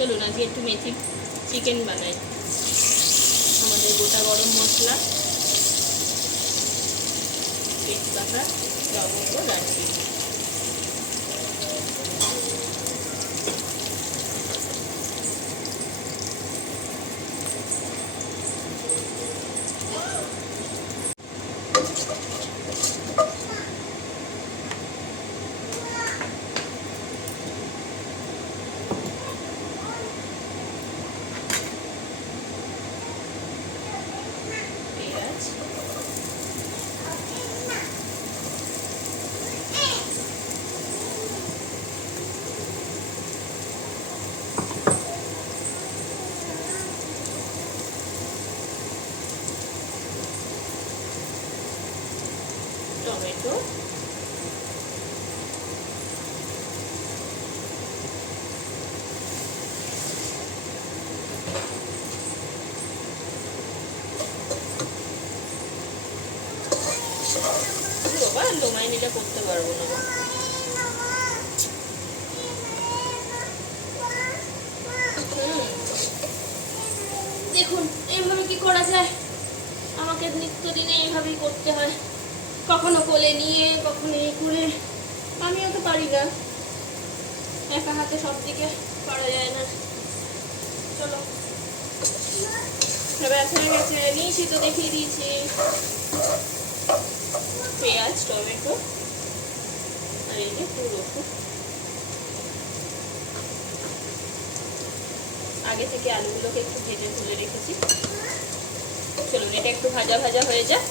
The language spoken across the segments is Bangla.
চলুন আজকে একটু মেথি চিকেন বানাই। আমাদের গোটা গরম মশলা, তেজপাতা, লবঙ্গ, দারচিনি। টমেটো, বাবা লোমাইনিটা করতে পারবো না। দেখুন এইভাবে কি করা যায়, আমাকে নিত্যদিনে এইভাবেই করতে হয়, কখনো কোলে নিয়ে কখনো এই করে। আমিও তো পারি না, একা হাতে সব দিকে পারা যায় না। চলো ব্যথা হয়ে গেছে, নিয়েছি তো দেখিয়ে দিয়েছি। পেঁয়াজ, টমেটো আর এই যে একটু রসুন। আগে থেকে আলুগুলোকে একটু ভেজে তুলে রেখেছি। চলুন এটা একটু ভাজা ভাজা হয়ে যায়,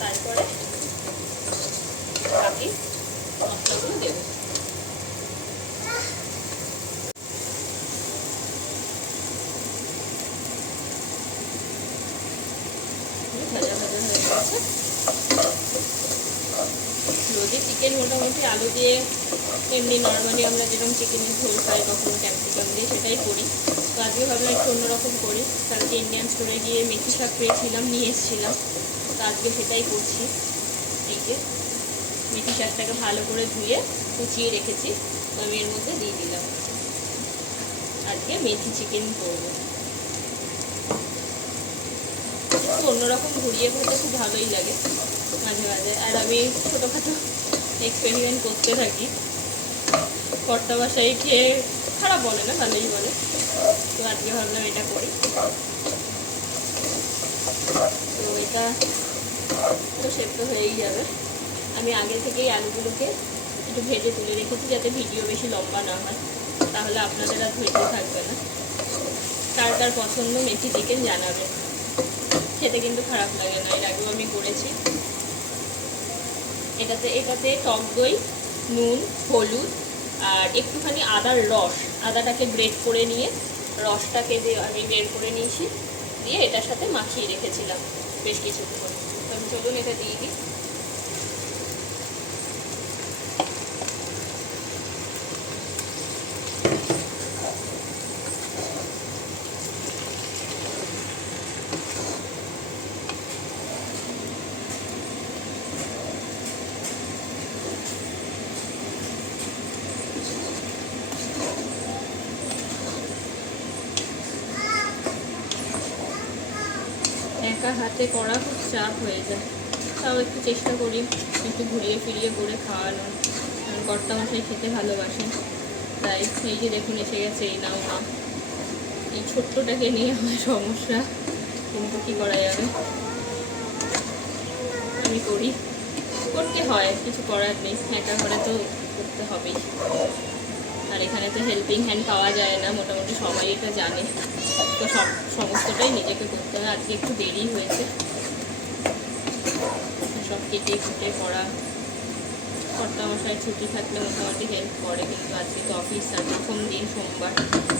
তারপরে বাকি মশলাগুলো দেবো। ভাজা ভাজা হয়ে গেছে। রোজই চিকেন মোটামুটি আলু দিয়ে, এমনি নর্মালি আমরা যেরকম চিকেনের ঝোল খাই কখনো ক্যাপসিকাম দিয়ে সেটাই করি। তো আজকে ভাবলাম একটু অন্যরকম করি। কালকে ইন্ডিয়ান স্টোরে গিয়ে মেথি শাক পেয়েছিলাম, নিয়ে এসেছিলাম, তো আজকে সেটাই করছি। এই যে মেথি শাকটাকে ভালো করে ধুয়ে কুচিয়ে রেখেছি, তো আমি এর মধ্যে দিয়ে দিলাম। আজকে মেথি চিকেন করবো। অন্যরকম ঘুরিয়ে খেতে খুব ভালোই লাগে মাঝে মাঝে। আর আমি ছোটোখাটো এক্সপেরিমেন্ট করতে থাকি। কর্তা বাসায় খেয়ে খারাপ বলে না, ভালোই বলে। তো আজকে ভাবলাম এটা করি। তো এটা তো সেদ্ধ হয়েই যাবে। আমি আগে থেকেই আলুগুলোকে একটু ভেজে তুলে রেখেছি যাতে ভিডিও বেশি লম্বা না হয়, তাহলে আপনাদের আর ধৈর্য থাকবে না। কার কার পছন্দ মেথি চিকেন জানাবে, খেতে কিন্তু খারাপ লাগে না। এর আগেও আমি করেছি। এটাতে টক দই, নুন, হলুদ আর একটুখানি আদার রস, আদাটাকে গ্রেট করে নিয়ে রসটাকে আমি বের করে নিয়েছি, দিয়ে এটার সাথে মাখিয়ে রেখেছিলাম বেশ কিছুক্ষণ। তো আমি চলুন এটা দিয়ে দিই। একা হাতে করা খুব চাপ হয়ে যায়, তাও একটু চেষ্টা করি একটু ঘুরিয়ে ফিরিয়ে করে খাওয়ানোর। কারণ কর্তা মশাই খেতে ভালোবাসেন, তাই এই যে দেখুন এসে গেছে এই নাও মা। এই ছোট্টটাকে নিয়ে আমার সমস্যা, কিন্তু কি করা যাবে, আমি করি, করতে হয়, কিছু করার নেই। একা ঘরে তো করতে হবেই। আর এখানে তো হেল্পিং হ্যান্ড পাওয়া যায় না, মোটামুটি সবাই এটা জানে। তো সমস্তটাই নিজেকে করতে হয়। আজকে একটু দেরি হয়েছে, সব কেটে কুটে করা। কর্তা মশাই ছুটি থাকলে মোটামুটি হেল্প করে, কিন্তু আজকে তো অফিস আর প্রথম দিন সোমবার,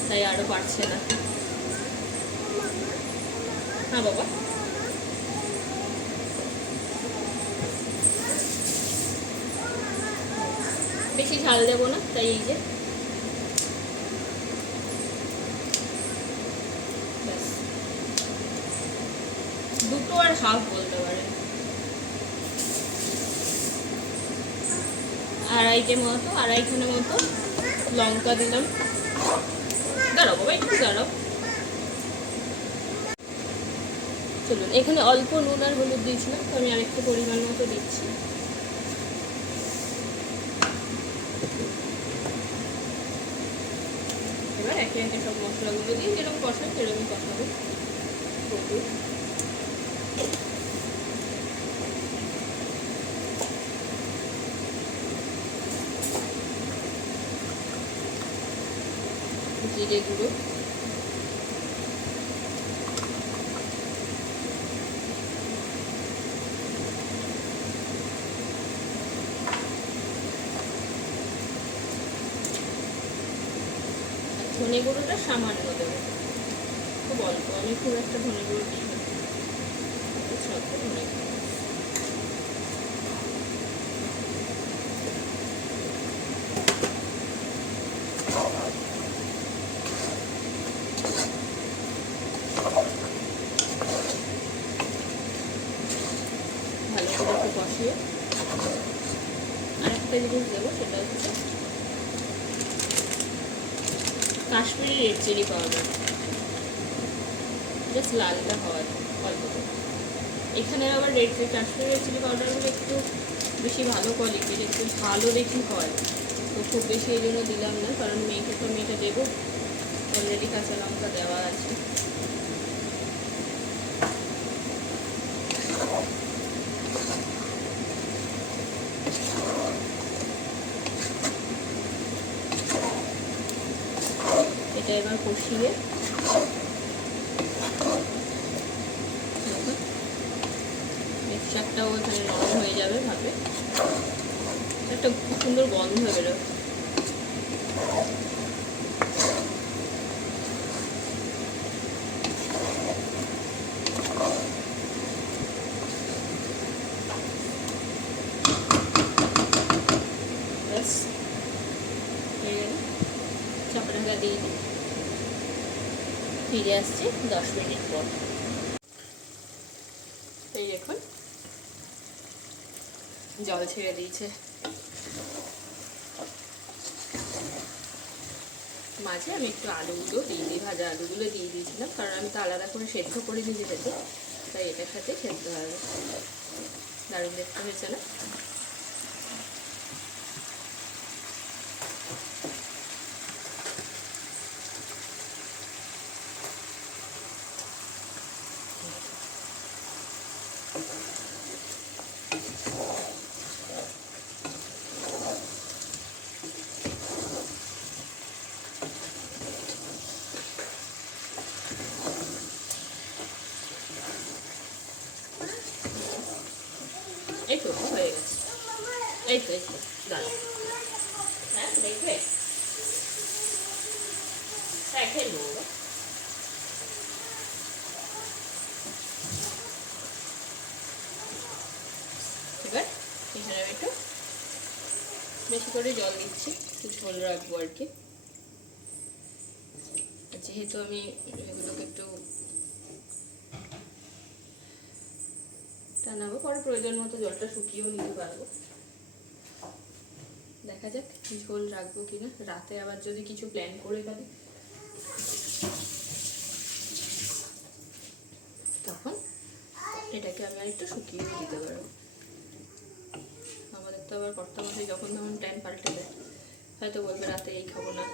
তাই আরও পারছে না। হ্যাঁ বাবা, বেশি ঝাল দেবো না, তাই এই যে দুটো আর হাফ বলতে পারেন, আড়াইখানের মতো লঙ্কা দিলাম, দাঁড়াও বাবা, একটু দাঁড়াও। চলুন, এখানে অল্প নুন আর হলুদ দিয়েছিলাম, তো আমি আরেকটু পরিমাণ মতো দিচ্ছি। এবার একে একে সব মশলাগুলো দিয়ে যেরকম কষাই সেরকমই কষাবো। হলুদ, জিরে গুঁড়ো, ধনে গুঁড়োটা সামান্য দেবো, খুব অল্প, আমি খুব একটা ধনে গুঁড়ো দিই না, স্বল্প ধনে গুঁড়ো। ভালো করে একটু কষিয়ে আরেকটা জিনিস দেবো, সেটা হচ্ছে Kashmiri red chili powder, just লালটা হওয়ার অল্প করে। এখানের আবার কাশ্মীরি রেড চিলি পাউডারগুলো একটু বেশি ভালো কোয়ালিটির, একটু ভালো দেখি হয়, তো খুব বেশি এই জন্য দিলাম না, কারণ মেয়েকে তো আমি এটা দেবো, অলরেডি কাঁচা লঙ্কা দেওয়া আছে। এটা এবার কষিয়ে মিক্সচারটাও এখানে নরম হয়ে যাবে ভাবে, একটা খুব সুন্দর গন্ধ বেরোবে। ব্যাস হয়ে গেল, চাপা ঢাকা দিয়ে দিই। ফিরে আসছি 10 মিনিট পর। এই দেখুন জল ছেড়ে দিয়েছে, মাঝে আমি একটু আলুগুলো দিয়ে দিই, ভাজা আলুগুলো দিয়ে দিয়েছিলাম, কারণ আমি তো আলাদা করে সেদ্ধ করে দিয়ে যেতে, তাই এটার সাথে সেদ্ধ হবে। দারুণ দেখতে হয়েছে না? এই তো হয়ে গেছে, এই তো দাঁড়া, হ্যাঁ দেখবে, হ্যাঁ খেলবো। এবার এখানে আমি একটু বেশি করে জল দিচ্ছি, একটু ঝোল রাখবো আর কি, যেহেতু আমি এগুলোকে একটু টানাবো, পরে প্রয়োজন মতো জলটা শুকিয়েও নিতে পারবো। দেখা যাক ঝোল রাখবো কিনা, রাতে আবার যদি কিছু প্ল্যান করে ফেলি তখন এটাকে আমি আর একটু শুকিয়ে দিতে পারবো। আমাদের তো আবার কর্তামশাই যখন তখন প্ল্যান পাল্টে দেয়, হয়তো বলবে রাতে এই খাবো না,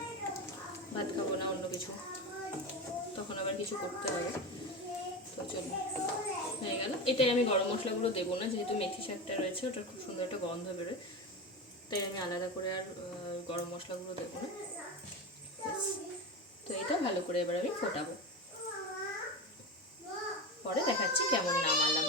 ভাত খাবো না, অন্য কিছু, তখন আবার কিছু করতে হবে। তো চলুন, হয়ে গেল। এটাই আমি গরম মশলাগুলো দেবো না, যেহেতু মেথি শাকটা রয়েছে, ওটার খুব সুন্দর একটা গন্ধ বেরোয়, তাই আমি আলাদা করে আর গরম মশলাগুলো দেবো না। তো এটা ভালো করে এবার আমি ফোটাবো, পরে দেখাচ্ছি কেমন নামালাম।